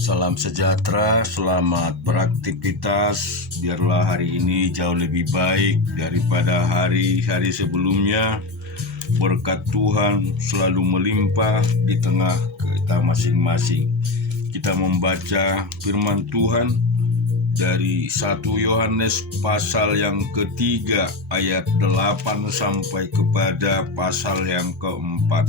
Salam sejahtera, selamat beraktivitas. Biarlah hari ini jauh lebih baik daripada hari-hari sebelumnya. Berkat Tuhan selalu melimpah di tengah kita masing-masing. Kita membaca firman Tuhan dari 1 Yohanes pasal yang ketiga ayat 8 sampai kepada pasal yang keempat.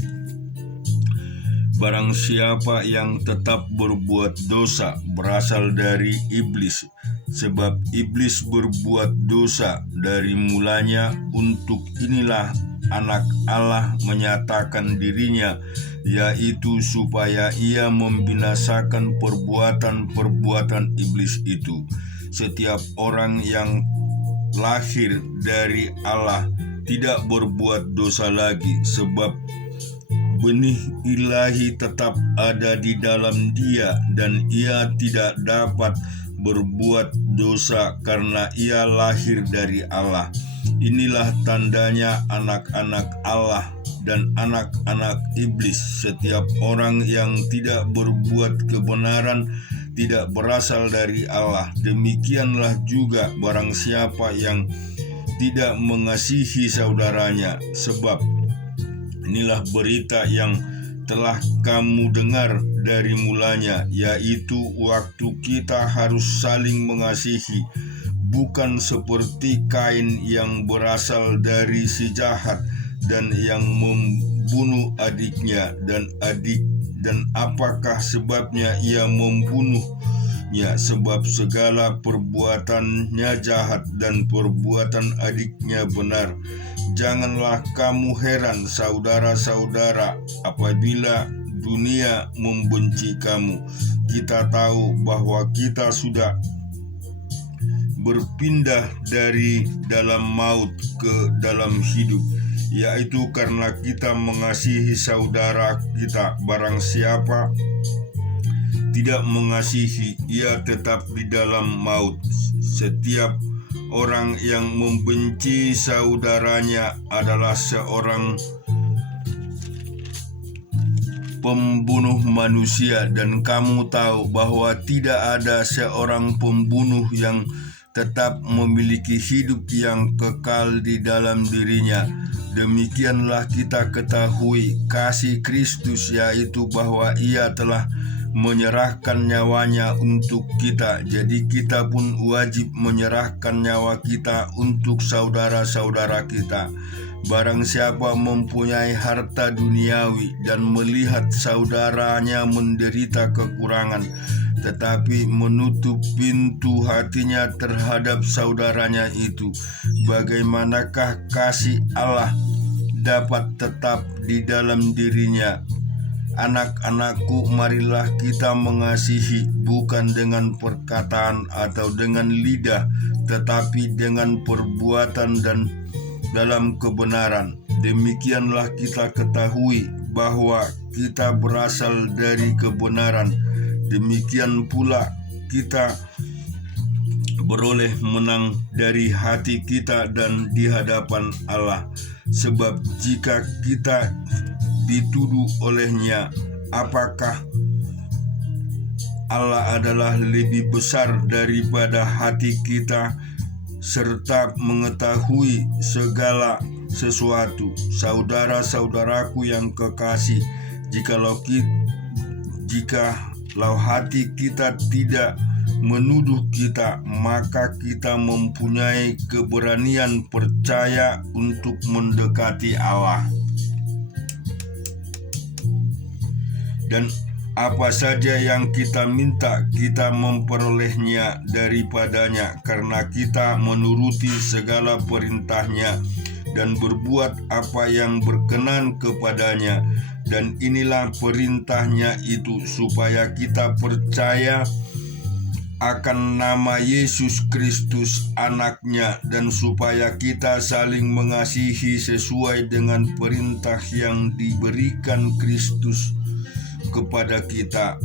Barang siapa yang tetap berbuat dosa berasal dari iblis, sebab iblis berbuat dosa dari mulanya. Untuk inilah anak Allah menyatakan dirinya, yaitu supaya ia membinasakan perbuatan-perbuatan iblis itu. Setiap orang yang lahir dari Allah tidak berbuat dosa lagi, sebab benih ilahi tetap ada di dalam dia, dan ia tidak dapat berbuat dosa karena ia lahir dari Allah. Inilah tandanya anak-anak Allah dan anak-anak iblis. Setiap orang yang tidak berbuat kebenaran tidak berasal dari Allah. Demikianlah juga barang siapa yang tidak mengasihi saudaranya. Sebab inilah berita yang telah kamu dengar dari mulanya, yaitu waktu kita harus saling mengasihi, bukan seperti Kain yang berasal dari si jahat dan yang membunuh adiknya. Dan apakah sebabnya ia membunuhnya? Sebab segala perbuatannya jahat dan perbuatan adiknya benar. Janganlah kamu heran, saudara-saudara, apabila dunia membenci kamu. Kita tahu bahwa kita sudah berpindah dari dalam maut ke dalam hidup, yaitu karena kita mengasihi saudara kita. Barang siapa tidak mengasihi, ia tetap di dalam maut. Setiap orang yang membenci saudaranya adalah seorang pembunuh manusia, dan kamu tahu bahwa tidak ada seorang pembunuh yang tetap memiliki hidup yang kekal di dalam dirinya. Demikianlah kita ketahui kasih Kristus, yaitu bahwa ia telah menyerahkan nyawanya untuk kita. Jadi kita pun wajib menyerahkan nyawa kita untuk saudara-saudara kita. Barang siapa mempunyai harta duniawi dan melihat saudaranya menderita kekurangan, tetapi menutup pintu hatinya terhadap saudaranya itu, bagaimanakah kasih Allah dapat tetap di dalam dirinya? Anak-anakku, marilah kita mengasihi, bukan dengan perkataan atau dengan lidah, tetapi dengan perbuatan dan dalam kebenaran. Demikianlah kita ketahui bahwa kita berasal dari kebenaran. Demikian pula kita beroleh menang dari hati kita dan di hadapan Allah. Sebab jika kita dituduh olehnya, apakah Allah adalah lebih besar daripada hati kita, serta mengetahui segala sesuatu? Saudara-saudaraku yang kekasih, jikalau hati kita tidak menuduh kita, maka kita mempunyai keberanian percaya untuk mendekati Allah. Dan apa saja yang kita minta, kita memperolehnya daripadanya, karena kita menuruti segala perintahnya dan berbuat apa yang berkenan kepadanya. Dan inilah perintahnya itu, supaya kita percaya akan nama Yesus Kristus anaknya, dan supaya kita saling mengasihi sesuai dengan perintah yang diberikan Kristus kepada kita.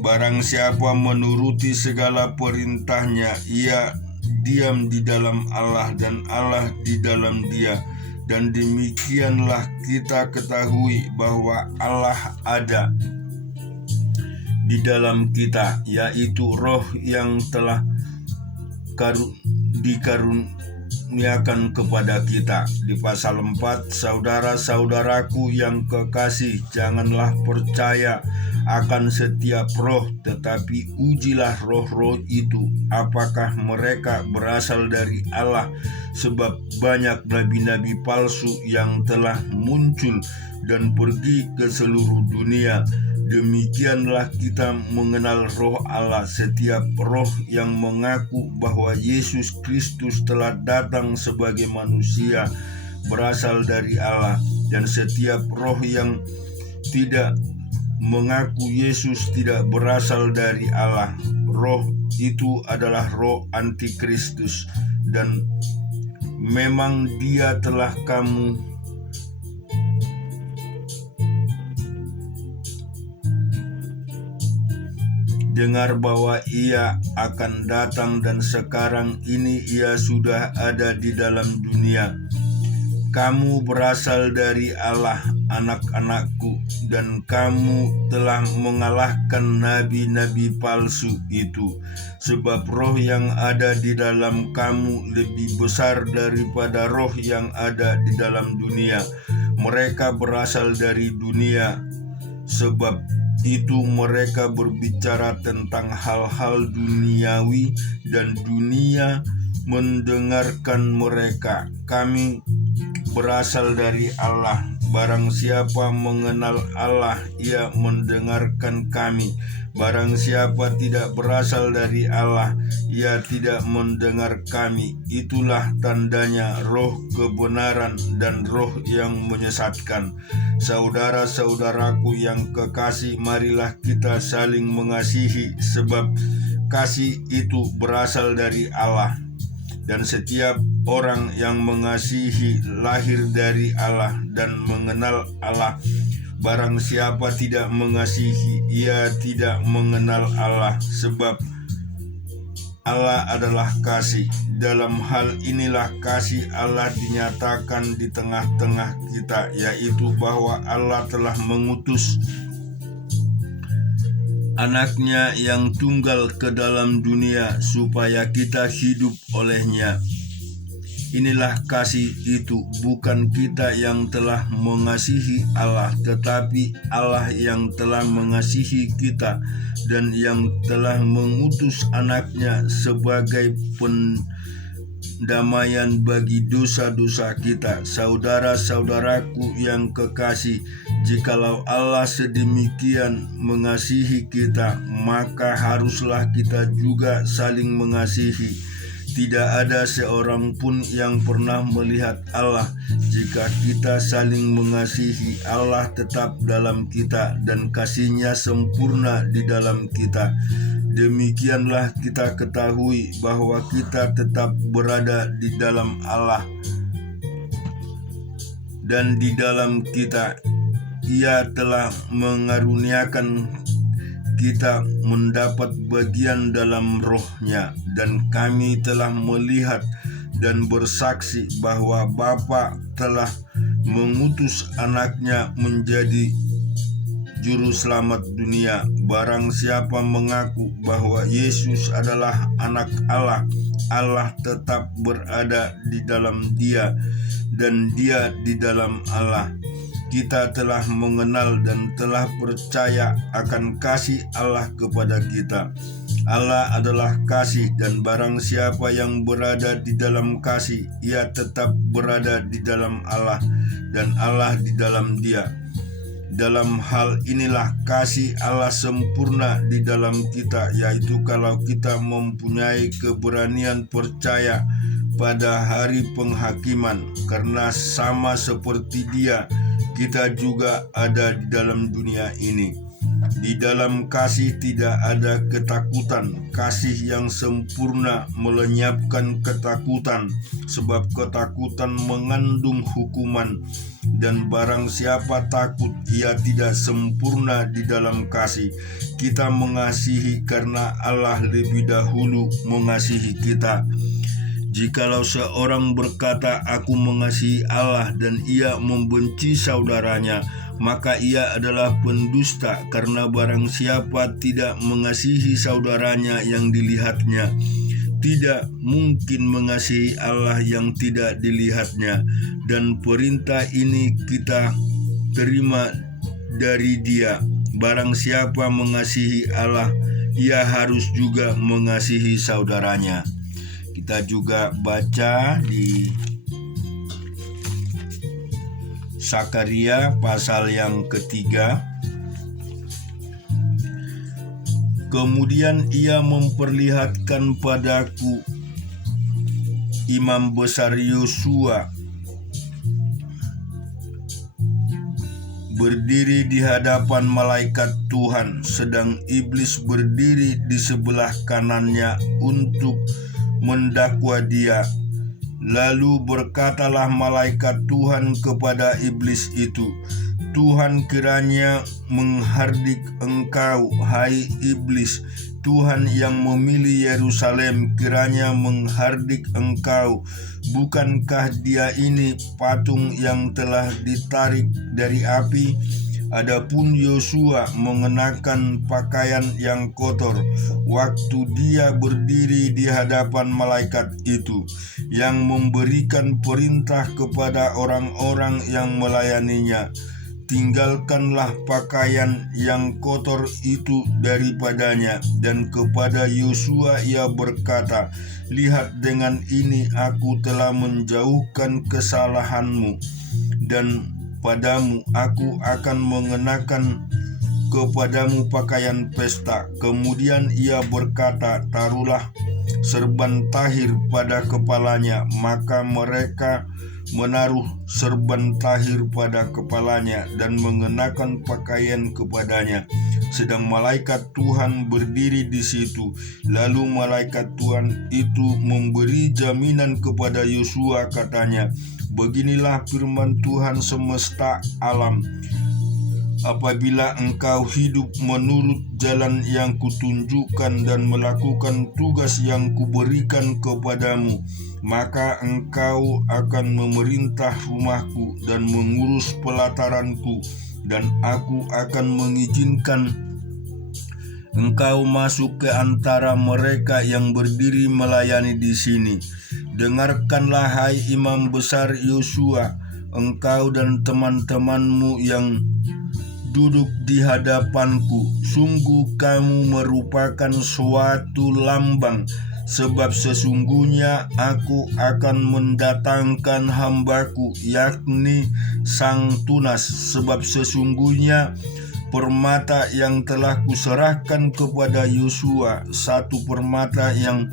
Barang siapa menuruti segala perintahnya, ia diam di dalam Allah dan Allah di dalam dia. Dan demikianlah kita ketahui bahwa Allah ada di dalam kita, yaitu Roh yang telah dikaruniakan kepada kita. Di pasal 4, saudara-saudaraku yang kekasih, janganlah percaya akan setiap roh, tetapi ujilah roh-roh itu, apakah mereka berasal dari Allah, sebab banyak nabi-nabi palsu yang telah muncul dan pergi ke seluruh dunia. Demikianlah kita mengenal roh Allah. Setiap roh yang mengaku bahwa Yesus Kristus telah datang sebagai manusia berasal dari Allah, dan setiap roh yang tidak mengaku Yesus tidak berasal dari Allah. Roh itu adalah roh antikristus, dan memang dia telah kamu dengar bahwa ia akan datang, dan sekarang ini ia sudah ada di dalam dunia. Kamu berasal dari Allah, anak-anakku, dan kamu telah mengalahkan nabi-nabi palsu itu, sebab roh yang ada di dalam kamu lebih besar daripada roh yang ada di dalam dunia. Mereka berasal dari dunia, sebab itu mereka berbicara tentang hal-hal duniawi, dan dunia mendengarkan mereka. Kami berasal dari Allah. Barang siapa mengenal Allah, ia mendengarkan kami. Barang siapa tidak berasal dari Allah, ia tidak mendengar kami. Itulah tandanya roh kebenaran dan roh yang menyesatkan. Saudara-saudaraku yang kekasih, marilah kita saling mengasihi, sebab kasih itu berasal dari Allah. Dan setiap orang yang mengasihi lahir dari Allah dan mengenal Allah. Barang siapa tidak mengasihi, ia tidak mengenal Allah, sebab Allah adalah kasih. Dalam hal inilah kasih Allah dinyatakan di tengah-tengah kita, yaitu bahwa Allah telah mengutus Anaknya yang tunggal ke dalam dunia supaya kita hidup olehnya. Inilah kasih itu, bukan kita yang telah mengasihi Allah, tetapi Allah yang telah mengasihi kita dan yang telah mengutus anaknya sebagai pendamaian bagi dosa-dosa kita. Saudara-saudaraku yang kekasih, jikalau Allah sedemikian mengasihi kita, maka haruslah kita juga saling mengasihi. Tidak ada seorang pun yang pernah melihat Allah. Jika kita saling mengasihi, Allah tetap dalam kita dan kasih-Nya sempurna di dalam kita. Demikianlah kita ketahui bahwa kita tetap berada di dalam Allah dan di dalam kita. Ia telah mengaruniakan kita mendapat bagian dalam roh-Nya, dan kami telah melihat dan bersaksi bahwa Bapa telah mengutus anaknya menjadi juru selamat dunia. Barang siapa mengaku bahwa Yesus adalah anak Allah, Allah tetap berada di dalam dia dan dia di dalam Allah. Kita telah mengenal dan telah percaya akan kasih Allah kepada kita. Allah adalah kasih, dan barang siapa yang berada di dalam kasih, ia tetap berada di dalam Allah dan Allah di dalam dia. Dalam hal inilah kasih Allah sempurna di dalam kita, yaitu kalau kita mempunyai keberanian percaya pada hari penghakiman, karena sama seperti Dia, kita juga ada di dalam dunia ini. Di dalam kasih tidak ada ketakutan. Kasih yang sempurna melenyapkan ketakutan, sebab ketakutan mengandung hukuman. Dan barang siapa takut, ia tidak sempurna di dalam kasih. Kita mengasihi karena Allah lebih dahulu mengasihi kita. Jikalau seorang berkata, "Aku mengasihi Allah," dan ia membenci saudaranya, maka ia adalah pendusta, karena barang siapa tidak mengasihi saudaranya yang dilihatnya, tidak mungkin mengasihi Allah yang tidak dilihatnya. Dan perintah ini kita terima dari Dia, barang siapa mengasihi Allah, ia harus juga mengasihi saudaranya. Kita juga baca di Sakaria pasal yang ketiga. Kemudian ia memperlihatkan padaku imam besar Yosua berdiri di hadapan malaikat Tuhan, sedang iblis berdiri di sebelah kanannya untuk mendakwa dia. Lalu berkatalah malaikat Tuhan kepada iblis itu, "Tuhan kiranya menghardik engkau, hai iblis. Tuhan yang memilih Yerusalem kiranya menghardik engkau. Bukankah dia ini patung yang telah ditarik dari api?" Adapun Yosua mengenakan pakaian yang kotor waktu dia berdiri di hadapan malaikat itu, yang memberikan perintah kepada orang-orang yang melayaninya, "Tinggalkanlah pakaian yang kotor itu daripadanya." Dan kepada Yosua ia berkata, "Lihat, dengan ini aku telah menjauhkan kesalahanmu, dan padamu aku akan mengenakan kepadamu pakaian pesta." Kemudian ia berkata, "Taruhlah serban tahir pada kepalanya." Maka mereka menaruh serban tahir pada kepalanya dan mengenakan pakaian kepadanya. Sedang malaikat Tuhan berdiri di situ. Lalu malaikat Tuhan itu memberi jaminan kepada Yosua, katanya, "Beginilah firman Tuhan semesta alam, apabila engkau hidup menurut jalan yang kutunjukkan dan melakukan tugas yang kuberikan kepadamu, maka engkau akan memerintah rumahku dan mengurus pelataranku, dan aku akan mengizinkan engkau masuk ke antara mereka yang berdiri melayani di sini. Dengarkanlah, hai imam besar Yosua, engkau dan teman-temanmu yang duduk di hadapanku. Sungguh kamu merupakan suatu lambang, sebab sesungguhnya aku akan mendatangkan hambaku, yakni sang tunas. Sebab sesungguhnya permata yang telah kuserahkan kepada Yosua, satu permata yang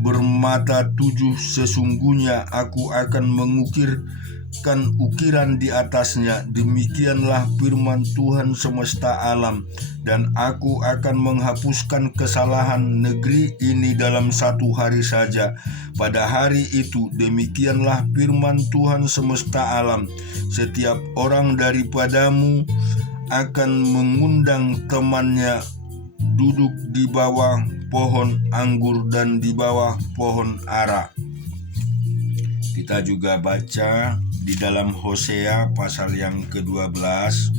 bermata 7, sesungguhnya aku akan mengukirkan ukiran di atasnya. Demikianlah firman Tuhan semesta alam, dan aku akan menghapuskan kesalahan negeri ini dalam 1 hari saja. Pada hari itu, demikianlah firman Tuhan semesta alam, setiap orang daripadamu akan mengundang temannya duduk di bawah pohon anggur dan di bawah pohon ara. Kita juga baca di dalam Hosea pasal yang ke-12.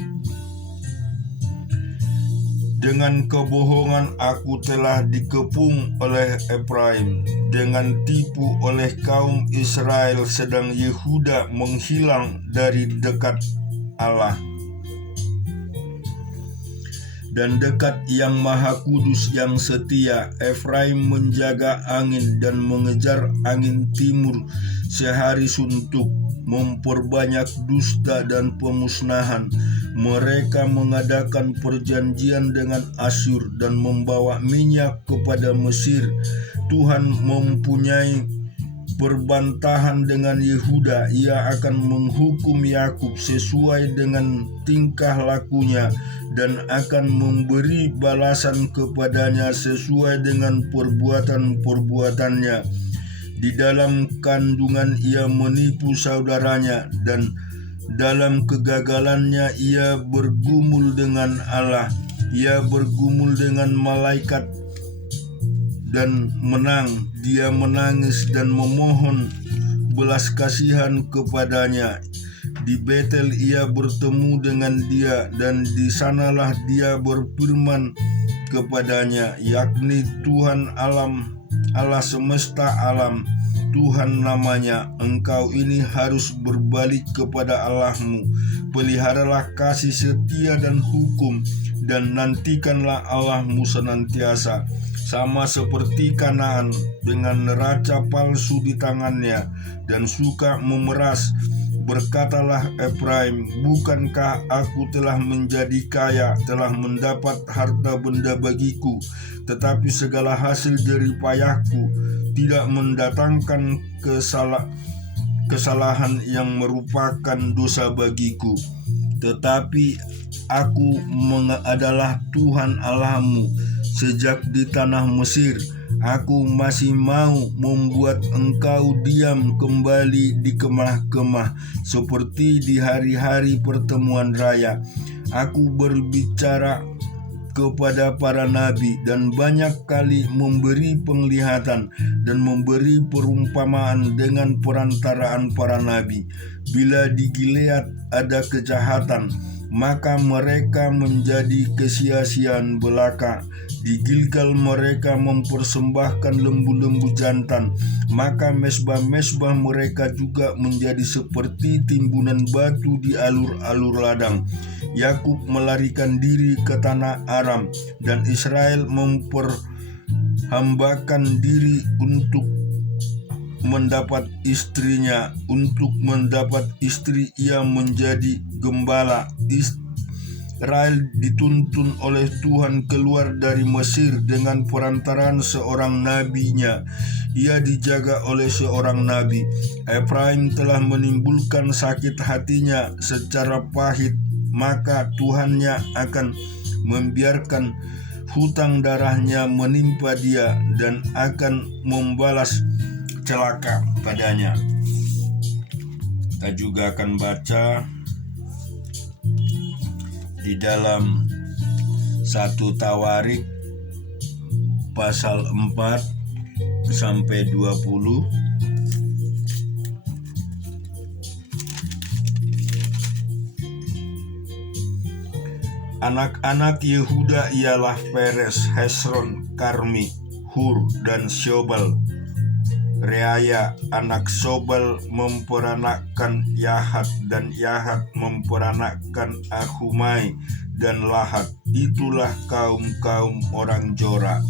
Dengan kebohongan aku telah dikepung oleh Efraim, dengan tipu oleh kaum Israel, sedang Yehuda menghilang dari dekat Allah dan dekat Yang Maha Kudus yang setia. Efraim menjaga angin dan mengejar angin timur sehari suntuk, memperbanyak dusta dan pemusnahan. Mereka mengadakan perjanjian dengan Asyur dan membawa minyak kepada Mesir. Tuhan mempunyai perbantahan dengan Yehuda. Ia akan menghukum Yakub sesuai dengan tingkah lakunya, dan akan memberi balasan kepadanya sesuai dengan perbuatan-perbuatannya. Di dalam kandungan ia menipu saudaranya, dan dalam kegagalannya ia bergumul dengan Allah. Ia bergumul dengan malaikat dan menang. Dia menangis dan memohon belas kasihan kepadanya. Di Betel ia bertemu dengan dia, dan di sanalah dia berfirman kepadanya, yakni Tuhan alam, Allah semesta alam, Tuhan namanya, engkau ini harus berbalik kepada Allahmu. Peliharalah kasih setia dan hukum, dan nantikanlah Allahmu senantiasa. Sama seperti Kanaan dengan neraca palsu di tangannya dan suka memeras. Berkatalah Efraim, bukankah aku telah menjadi kaya, telah mendapat harta benda bagiku, tetapi segala hasil jerih payahku tidak mendatangkan kesalahan yang merupakan dosa bagiku. Tetapi aku adalah Tuhan Allahmu sejak di tanah Mesir. Aku masih mau membuat engkau diam kembali di kemah-kemah seperti di hari-hari pertemuan raya. Aku berbicara kepada para nabi dan banyak kali memberi penglihatan dan memberi perumpamaan dengan perantaraan para nabi. Bila di Gilead ada kejahatan, maka mereka menjadi kesia-siaan belaka. Di Gilgal mereka mempersembahkan lembu-lembu jantan, maka mesbah-mesbah mereka juga menjadi seperti timbunan batu di alur-alur ladang. Yakub melarikan diri ke tanah Aram, dan Israel memperhambakan diri untuk mendapat istrinya. Untuk mendapat istri ia menjadi gembala. Israel dituntun oleh Tuhan keluar dari Mesir dengan perantaraan seorang nabinya. Ia dijaga oleh seorang nabi. Efraim telah menimbulkan sakit hatinya secara pahit, maka Tuhannya akan membiarkan hutang darahnya menimpa dia dan akan membalas celaka padanya. Kita juga akan baca di dalam 1 Tawarik pasal 4 sampai 20. Anak-anak Yehuda ialah Peres, Hesron, Karmi, Hur, dan Shobal. Reaya anak Shobal memperanakkan Yahat, dan Yahat memperanakkan Ahumai dan Lahat. Itulah kaum-kaum orang Jora.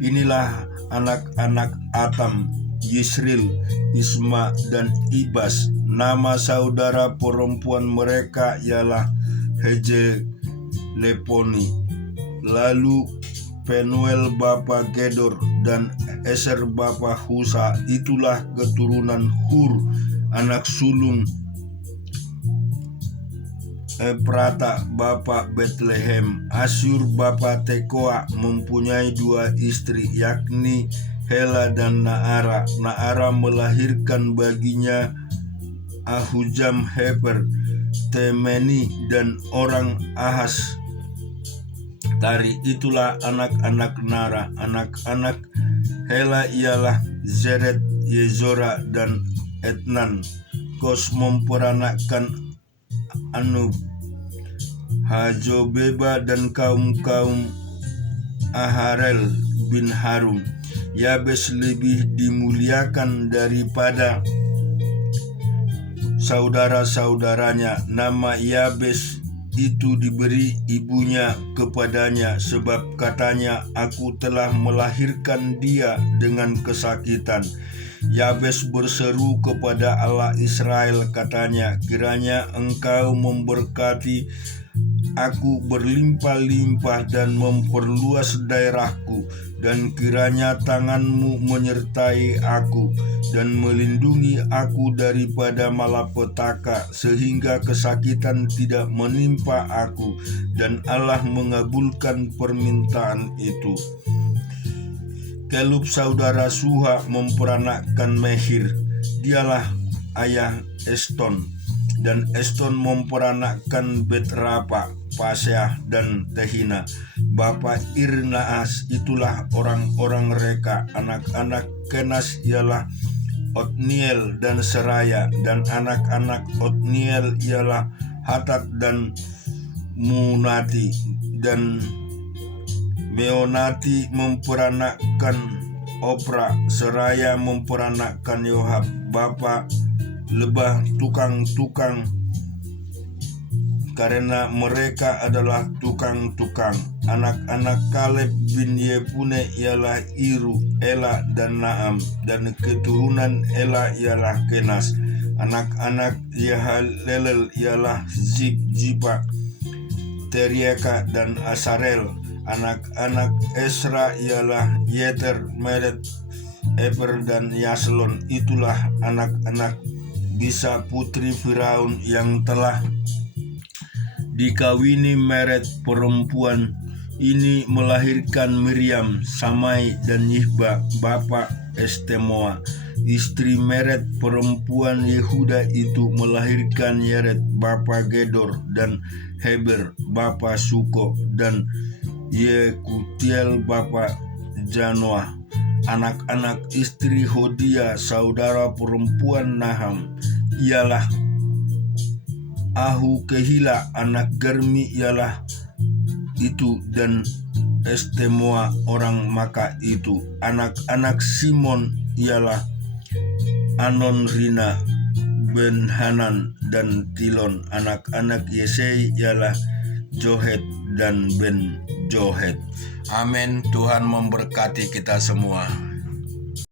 Inilah anak-anak Atam, Yisril, Isma, dan Ibas. Nama saudara perempuan mereka ialah Hejeleponi. Lalu Penuel bapa Gedor dan Eser bapa Husa. Itulah keturunan Hur, anak sulung Efrata bapa Betlehem. Asyur bapa Tekoa mempunyai 2 istri, yakni Hela dan Naara. Naara melahirkan baginya Ahujam, Heber, Temeni, dan orang Ahas Tari. Itulah anak-anak Nara. Anak-anak Hela ialah Zeret, Yezora, dan Etnan. Kos memperanakkan Anub, Hajobeba, dan kaum-kaum Aharel bin Harun. Yabes lebih dimuliakan daripada saudara-saudaranya. Nama Yabes itu diberi ibunya kepadanya, sebab katanya, aku telah melahirkan dia dengan kesakitan. Yabes berseru kepada Allah Israel, katanya, kiranya engkau memberkati aku berlimpah-limpah dan memperluas daerahku, dan kiranya tanganmu menyertai aku dan melindungi aku daripada malapetaka, sehingga kesakitan tidak menimpa aku. Dan Allah mengabulkan permintaan itu. Kelub saudara Suha memperanakkan Mehir. Dialah ayah Eston. Dan Eston memperanakkan Betrapa, Paseah, dan Tehina. bapa Irnaas itulah orang-orang Reka. Anak-anak Kenas ialah Otniel dan Seraya, dan anak-anak Otniel ialah Hatat dan Munati. Dan Meonati memperanakkan Opra, Seraya memperanakkan Yohab, bapa lebah tukang-tukang, karena mereka adalah tukang-tukang. Anak-anak Kaleb bin Yefune ialah Iru, Ela dan Naam, dan keturunan Ela ialah Kenas. Anak-anak Yahalelel ialah Zipa, Teriaka dan Asarel. Anak-anak Esra ialah Yeter, Meret, Eber dan Yaslon. Itulah anak-anak Bisa putri Firaun yang telah dikawini Meret. Perempuan ini melahirkan Miriam, Samai dan Yihba, bapa Estemoa. Istri Meret perempuan Yehuda itu melahirkan Yeret, bapa Gedor, dan Heber, bapa Suko, dan Yekutiel, bapa Janoah. Anak-anak istri Hodia, saudara perempuan Naham, ialah Ahu Kehila. Anak Germi ialah itu, dan Estemoa orang Maka itu. Anak-anak Simon ialah Anon, Rina, Ben Hanan dan Tilon. Anak-anak Yesei ialah Johet dan Ben Johet. Amin. Tuhan memberkati kita semua.